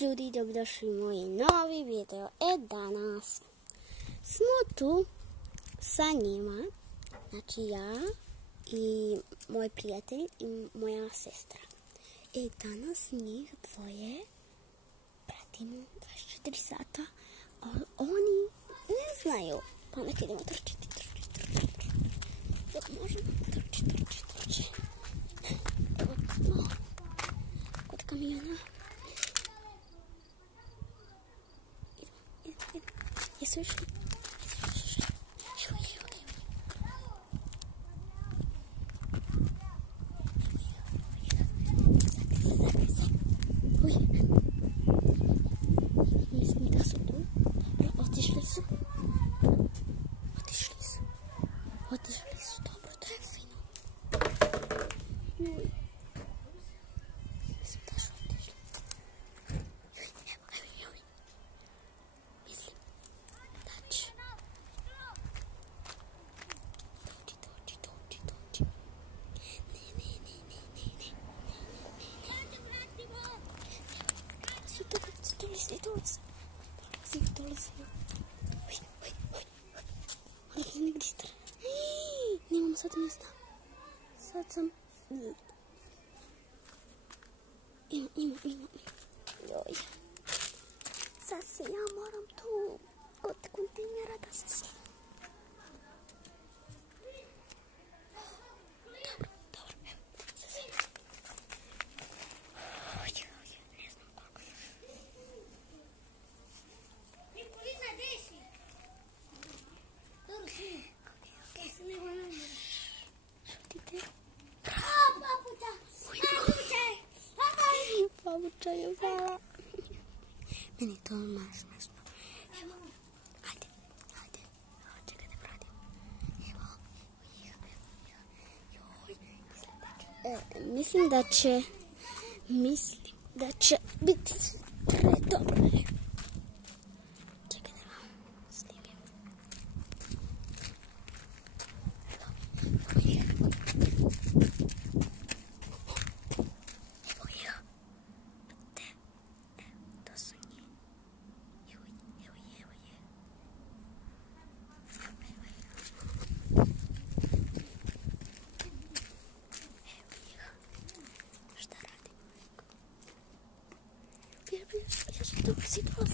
Pozdrav ljudi, dobrodošli u moj novi video. Danas smo tu sa njima, znači ja i moj prijatelj i moja sestra. Danas njih dvoje pratimo 24 sata, ali oni ne znaju. Pa nek idemo trčiti. Dok možemo trči. Evo smo kod kamiona. Jesu išli? Mislim da su tu. Otišli su. Dobro, to je fino. Mislim da su otišli. Evo. Mislim da će. Dođi. Ne. Su dolazi. Ali negdje stra. Nemamo sad mjesta. Sad sam... Ima. Joj. Sad se ja moram tu kod kontejnera da se slim. Dobro, evo. Sad se ima. Ne znam kako još. Šutite. Papuča je pala. Meni to malo smešno. Evo. Hajde. Čekaj da vratim. Evo. Joj. Mislim da će biti dobro. Čekaj da vam snimim. Evo ih. To su nje. Evo je. Evo ih. Šta radim? Ja sam dobro si dolazi.